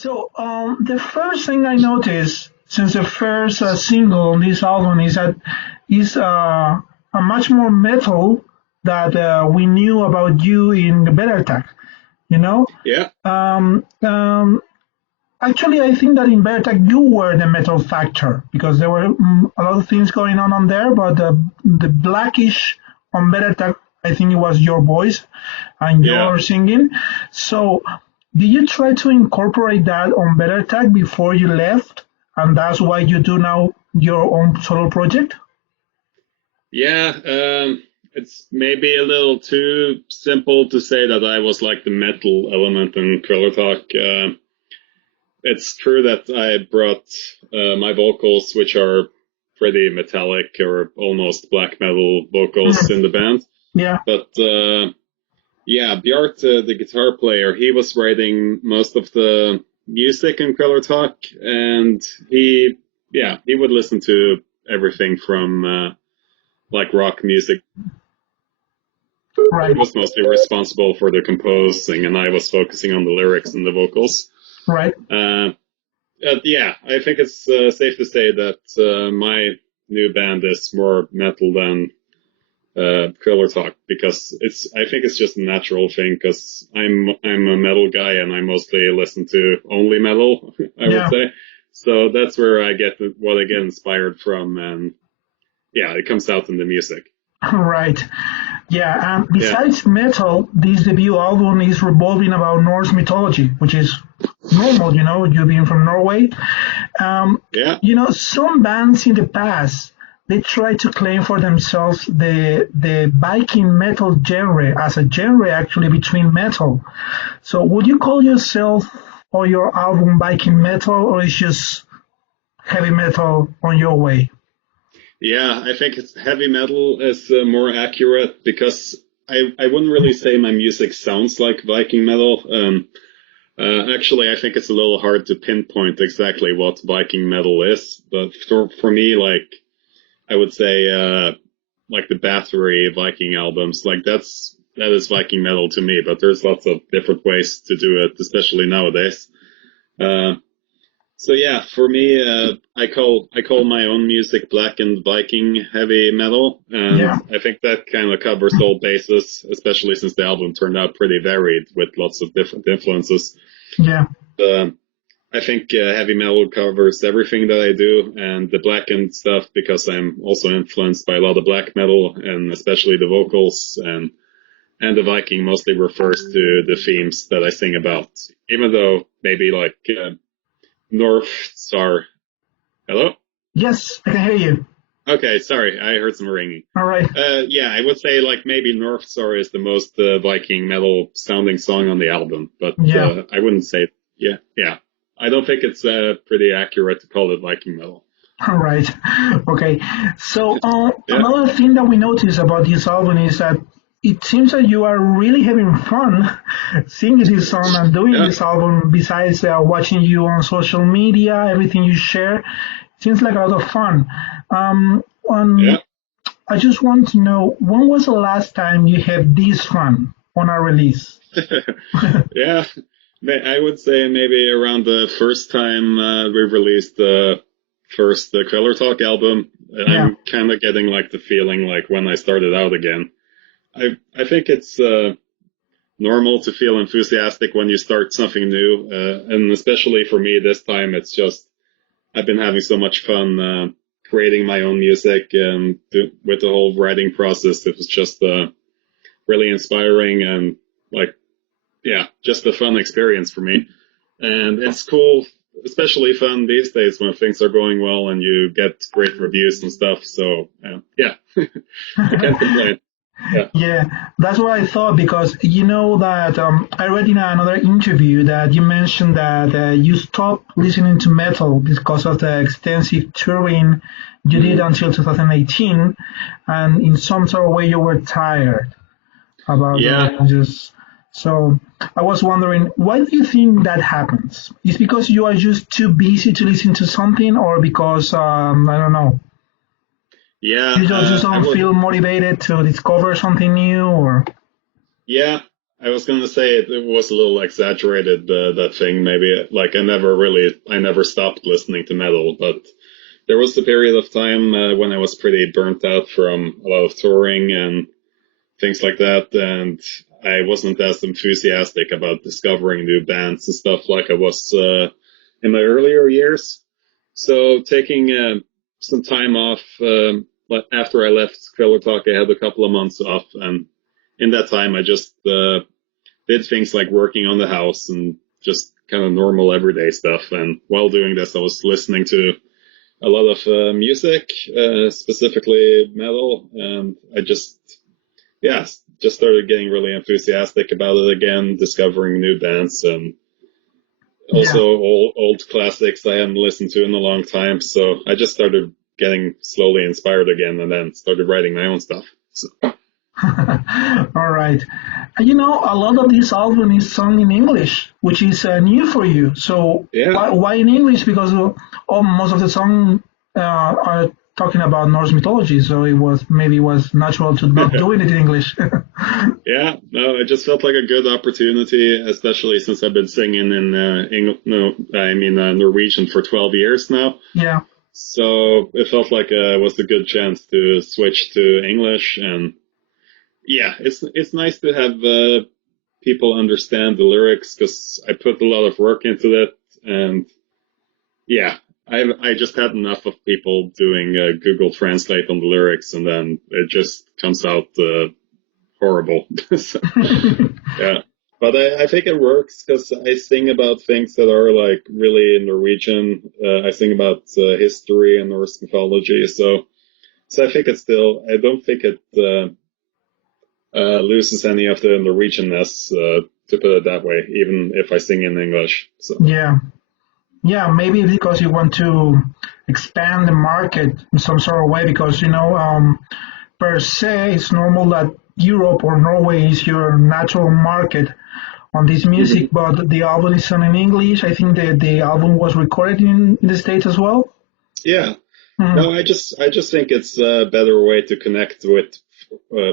So the first thing I noticed since the first single on this album is that is a much more metal that we knew about you in the Better Attack. You know, Yeah, um, um, actually, I think that in Better Attack you were the metal factor because there were a lot of things going on there, but the blackish on Better Attack, I think it was your voice and yeah. your singing. So, did you try to incorporate that on Better Attack before you left, and that's why you do now your own solo project? Yeah, it's maybe a little too simple to say that I was like the metal element in Trailer Talk. It's true that I brought my vocals, which are pretty metallic or almost black metal vocals Mhm. in the band. Yeah. But yeah, Bjart, the guitar player, he was writing most of the music in Trailer Talk, and he would listen to everything from like rock music. Right. He was mostly responsible for the composing, and I was focusing on the lyrics and the vocals. Right. Uh, yeah, I think it's safe to say that my new band is more metal than Trailer Talk because I think it's just a natural thing because I'm a metal guy and I mostly listen to only metal, I would Yeah. say. So that's where I get what I get inspired from, and yeah, it comes out in the music. Right. Yeah, and Yeah, besides metal, this debut album is revolving about Norse mythology, which is normal, you being from Norway. yeah, Some bands in the past, they try to claim for themselves the Viking metal genre as a genre actually between metal. So would you call yourself or your album Viking metal, or is just heavy metal on your way? yeah. I think it's heavy metal is more accurate because I wouldn't really say my music sounds like Viking metal. Actually, I think it's a little hard to pinpoint exactly what Viking metal is, but for me, like I would say, like the Bathory Viking albums, like that is Viking metal to me. But there's lots of different ways to do it, especially nowadays. Uh, so yeah, for me, I call my own music black and Viking heavy metal, and Yeah, I think that kind of covers all bases, especially since the album turned out pretty varied with lots of different influences. yeah, Uh, I think heavy metal covers everything that I do, and the blackened stuff because I'm also influenced by a lot of black metal, and especially the vocals, and the Viking mostly refers to the themes that I sing about, even though maybe like Norths are. Hello? yes, I can hear you. Okay, sorry, I heard some ringing. All right. Yeah, I would say like maybe North Star is the most Viking metal sounding song on the album, but Yeah. I wouldn't say, yeah. I don't think it's pretty accurate to call it Viking metal. All right. Okay. So Yeah, another thing that we notice about this album is that it seems that you are really having fun singing this song and doing yeah, this album. Besides watching you on social media, everything you share, seems like a lot of fun. Um, yeah, on, I just want to know when was the last time you had this fun on a release? yeah. I would say maybe around the first time we released the first Color Talk album, Yeah. I'm kind of getting like the feeling like when I started out again. I think it's normal to feel enthusiastic when you start something new, and especially for me this time, it's just I've been having so much fun creating my own music and with the whole writing process. It was just really inspiring and like yeah, just a fun experience for me. And it's cool, especially fun these days when things are going well and you get great reviews and stuff. So yeah, I can't complain. Yeah, Yeah, that's what I thought because you know that I read in another interview that you mentioned that you stopped listening to metal because of the extensive touring you did until 2018, and in some sort of way you were tired about yeah. just. So I was wondering, why do you think that happens? Is because you are just too busy to listen to something, or because I don't know, Yeah, you just I don't would. feel motivated to discover something new, or Yeah, I was gonna say it was a little exaggerated, that thing. Maybe like I never stopped listening to metal, but there was a period of time when I was pretty burnt out from a lot of touring and things like that, and I wasn't as enthusiastic about discovering new bands and stuff like I was in my earlier years. So taking some time off after I left Kveller Talk, I had a couple of months off, and in that time I just did things like working on the house and just kind of normal everyday stuff. And while doing this, I was listening to a lot of music, specifically metal, and I just started getting really enthusiastic about it again, discovering new bands and also Yeah. old classics I hadn't listened to in a long time. So I just started getting slowly inspired again, and then started writing my own stuff. So, All right. A lot of this album is sung in English, which is new for you. So yeah. why in English? Because most of the song are talking about Norse mythology, so maybe it was natural to not doing it in English. Yeah, no, it just felt like a good opportunity, especially since I've been singing in Norwegian for 12 years now. Yeah. So it felt like it was a good chance to switch to English, and yeah, it's nice to have people understand the lyrics because I put a lot of work into it, and yeah, I just had enough of people doing Google Translate on the lyrics, and then it just comes out horrible. So, yeah, but I think it works because I sing about things that are like really Norwegian. I sing about history and Norse mythology, so I think I don't think it loses any of the Norwegianness, to put it that way, even if I sing in English. So Yeah. Yeah, maybe because you want to expand the market in some sort of way, because per se it's normal that Europe or Norway is your natural market on this music, but the album is sung in English. I think that the album was recorded in the States as well. yeah, Mhm. no, I just think it's a better way to connect with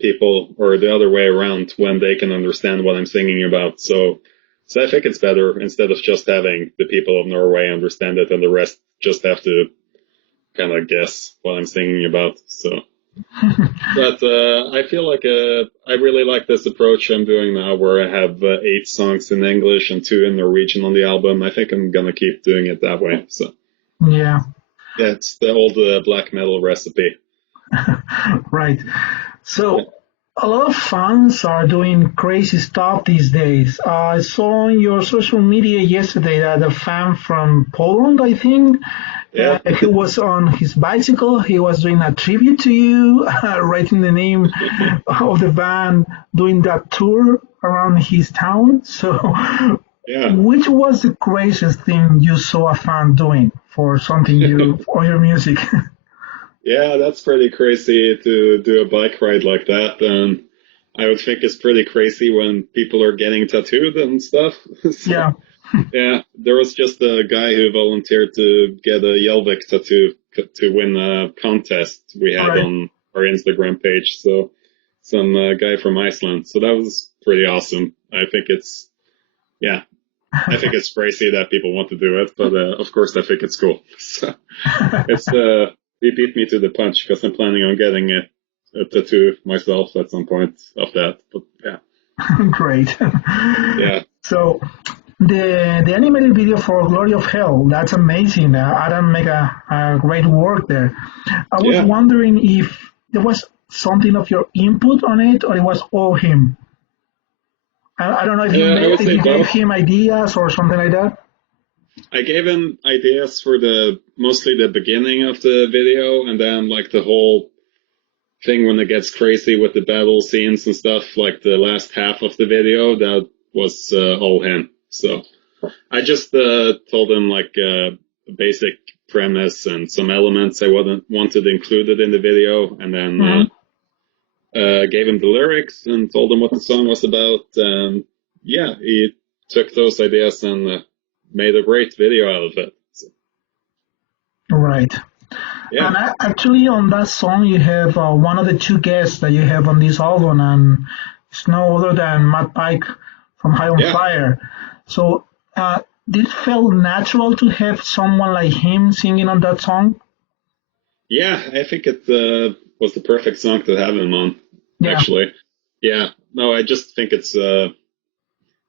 people, or the other way around, when they can understand what I'm singing about. So I think it's better instead of just having the people of Norway understand it and the rest just have to kind of guess what I'm singing about. So, but I feel like I really like this approach I'm doing now, where I have 8 songs in English and 2 in Norwegian on the album. I think I'm gonna keep doing it that way. So Yeah, yeah, it's the old black metal recipe. right. So a lot of fans are doing crazy stuff these days. I saw on your social media yesterday that a fan from Poland, I think, Yeah, he was on his bicycle. He was doing a tribute to you, writing the name of the band, doing that tour around his town. So, yeah. which was the craziest thing you saw a fan doing for something for your music? Yeah, that's pretty crazy to do a bike ride like that. And I would think it's pretty crazy when people are getting tattooed and stuff. So, Yeah, yeah, there was just a guy who volunteered to get a Hjelvik tattoo to win a contest we had right. on our Instagram page. So some guy from Iceland. So that was pretty awesome. Yeah, I think it's crazy that people want to do it, but of course I think it's cool. So it's he beat me to the punch because I'm planning on getting a tattoo myself at some point of that. But yeah, Great. yeah, So the animated video for Glory of Hell, that's amazing. Adam make a great work there. I was yeah. wondering if there was something of your input on it, or it was all him. I don't know if I would if say you gave both. him ideas or something like that. I gave him ideas for mostly the beginning of the video, and then like the whole thing when it gets crazy with the battle scenes and stuff, like the last half of the video, that was all him. So I just told him like a basic premise and some elements I wanted included in the video, and then Hmm. gave him the lyrics and told him what the song was about. And yeah, he took those ideas and made a great video out of it. So, Right. yeah, And actually, on that song, you have one of the two guests that you have on this album, and It's no other than Matt Pike from High on Yeah, Fire. So, did it feel natural to have someone like him singing on that song? yeah, I think it was the perfect song to have him on, Yeah, actually. Yeah, no, I just think it's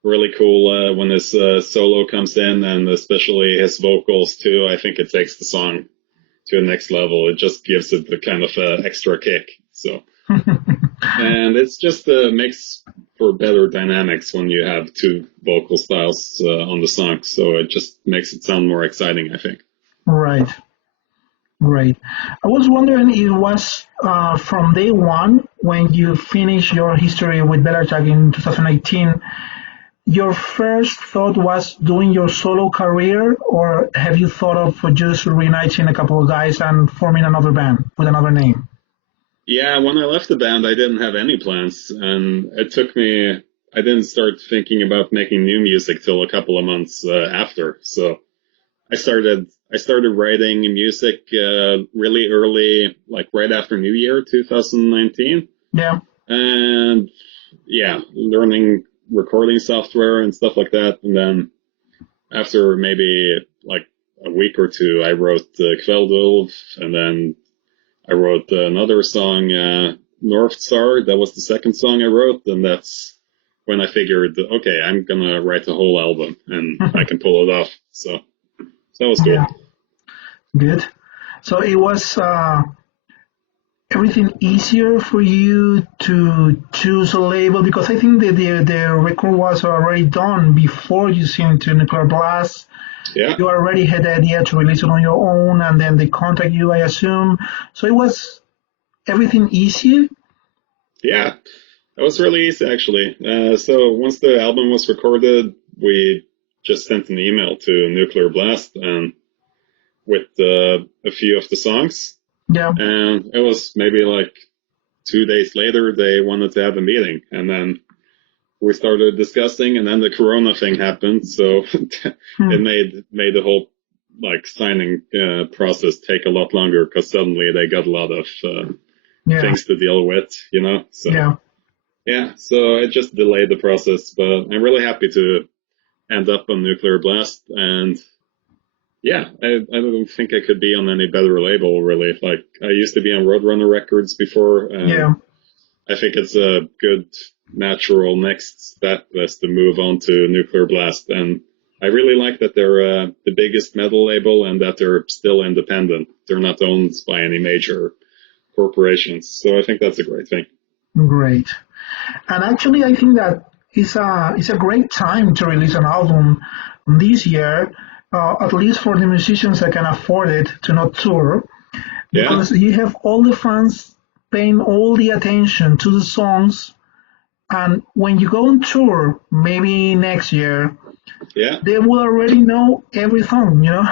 really cool when his solo comes in, and especially his vocals too. I think it takes the song to the next level. It just gives it the kind of extra kick. So, and it's just makes for better dynamics when you have two vocal styles on the song. So it just makes it sound more exciting, I think. right, right. I was wondering, it was from day one when you finished your history with Belartag in 2018. Your first thought was doing your solo career, or have you thought of just reuniting a couple of guys and forming another band with another name? Yeah, when I left the band, I didn't have any plans, and it took me. I didn't start thinking about making new music till a couple of months after. So I started writing music really early, like right after New Year 2019, Yeah, and yeah, learning recording software and stuff like that. And then after maybe like a week or two, I wrote Kveldulv, and then I wrote another song, North Star. That was the second song I wrote, and that's when I figured, okay, I'm gonna write a whole album, and I can pull it off. So that was cool. yeah, good. So it was everything easier for you to choose a label, because I think that the record was already done before you signed to Nuclear Blast. Yeah, You already had the idea to release it on your own, and then they contact you, I assume. So it was everything easy. yeah, that was really easy actually. So once the album was recorded, we just sent an email to Nuclear Blast and with a few of the songs, Yeah. and it was maybe like 2 days later they wanted to have a meeting, and then we started discussing, and then the Corona thing happened, so Hmm. it made the whole like signing process take a lot longer because suddenly they got a lot of Yeah. things to deal with, you know. So Yeah. yeah, so it just delayed the process, but I'm really happy to end up on Nuclear Blast, and yeah, I don't think I could be on any better label really. Like I used to be on Roadrunner Records before, and Yeah. I think it's a good natural next step is to move on to Nuclear Blast. And I really like that they're the biggest metal label and that they're still independent. They're not owned by any major corporations. So I think that's a great thing. Great. And actually, I think that it's a great time to release an album this year, at least for the musicians that can afford it to not tour, Yeah, because you have all the fans paying all the attention to the songs, and when you go on tour, maybe next year, yeah, they will already know everything, you know.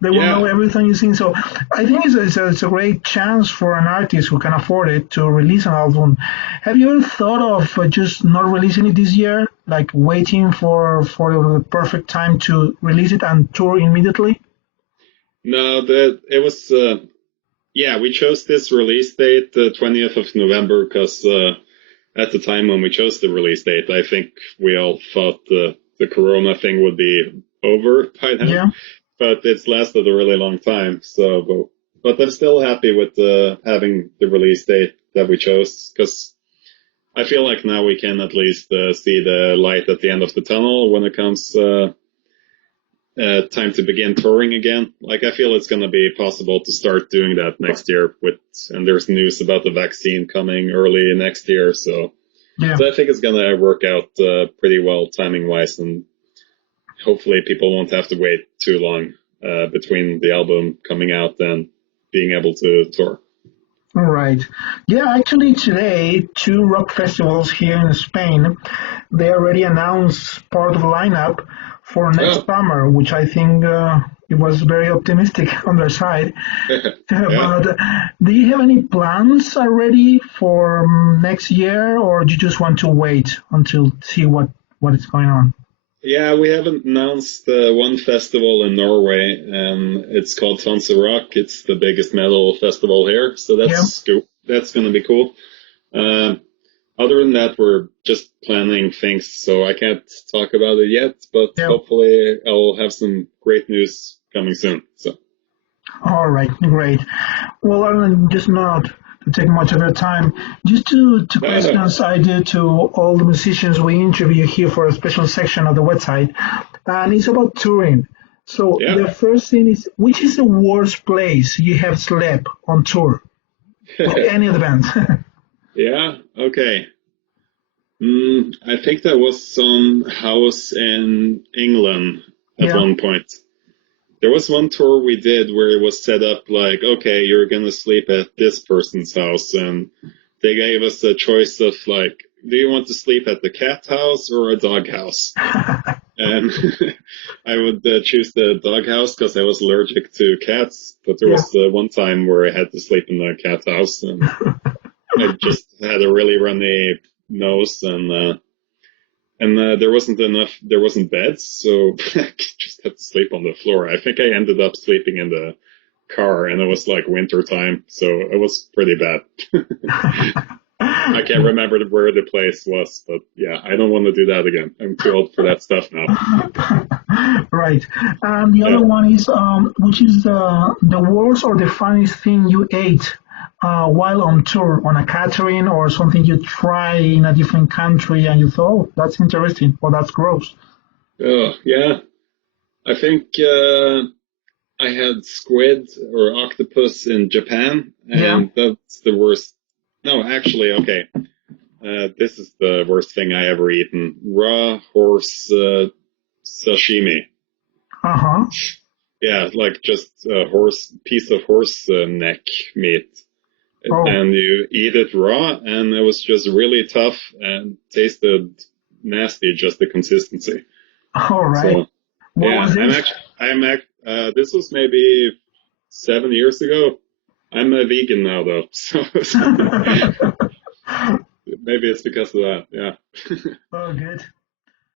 They will know yeah. everything you sing. So I think it's a great chance for an artist who can afford it to release an album. Have you ever thought of just not releasing it this year, like waiting for the perfect time to release it and tour immediately? No, it was, yeah, we chose this release date, the 20th of November, because at the time when we chose the release date, I think we all thought the Corona thing would be over by then, Yeah. but it's lasted a really long time. So, but I'm still happy with having the release date that we chose because I feel like now we can at least see the light at the end of the tunnel when it comes time to begin touring again. Like I feel it's going to be possible to start doing that next year and there's news about the vaccine coming early next year. So Yeah. I think it's going to work out pretty well timing wise, and hopefully people won't have to wait too long between the album coming out and being able to tour. All right. Yeah, actually today, two rock festivals here in Spain, they already announced part of the lineup for next Oh, summer, which I think it was very optimistic on their side. yeah. But do you have any plans already for next year, or do you just want to wait until see what is going on? Yeah, we haven't announced one festival in Norway, and it's called Tanse Rock. It's the biggest metal festival here, so Yeah. that's going to be cool. Um, other than that, we're just planning things, so I can't talk about it yet, but Yeah. hopefully I'll have some great news coming soon. So, All right, great. Well, Erlend, just not to take much of your time, just two questions I do to all the musicians we interview here for a special section of the website, and it's about touring. So yeah. the first thing is, which is the worst place you have slept on tour with any of the bands? Yeah, okay. I think there was some house in England at Yeah. one point. There was one tour we did where it was set up like, okay, you're gonna sleep at this person's house, and they gave us a choice of like, do you want to sleep at the cat house or a dog house? And I would choose the dog house because I was allergic to cats, but there Yeah. was one time where I had to sleep in the cat house, and I just had a really runny nose, and there wasn't beds, so I just had to sleep on the floor. I think I ended up sleeping in the car, and it was like winter time, so it was pretty bad. I can't remember where the place was, but yeah, I don't want to do that again. I'm too old for that stuff now. Right. And the Yeah. other one is, which is the worst or the funniest thing you ate while on tour, on a catering or something you try in a different country and you thought, oh, that's interesting or that's gross. Oh, yeah. I think I had squid or octopus in Japan, Yeah. and that's the worst. No, actually, okay. This is the worst thing I ever eaten. Raw horse sashimi. Uh-huh. Yeah, like just a piece of horse neck meat. Oh, And you eat it raw, and it was just really tough and tasted nasty, just the consistency. all right. So, What yeah, was this? this was maybe 7 years ago. I'm a vegan now, though, so maybe it's because of that. Yeah. Oh, good.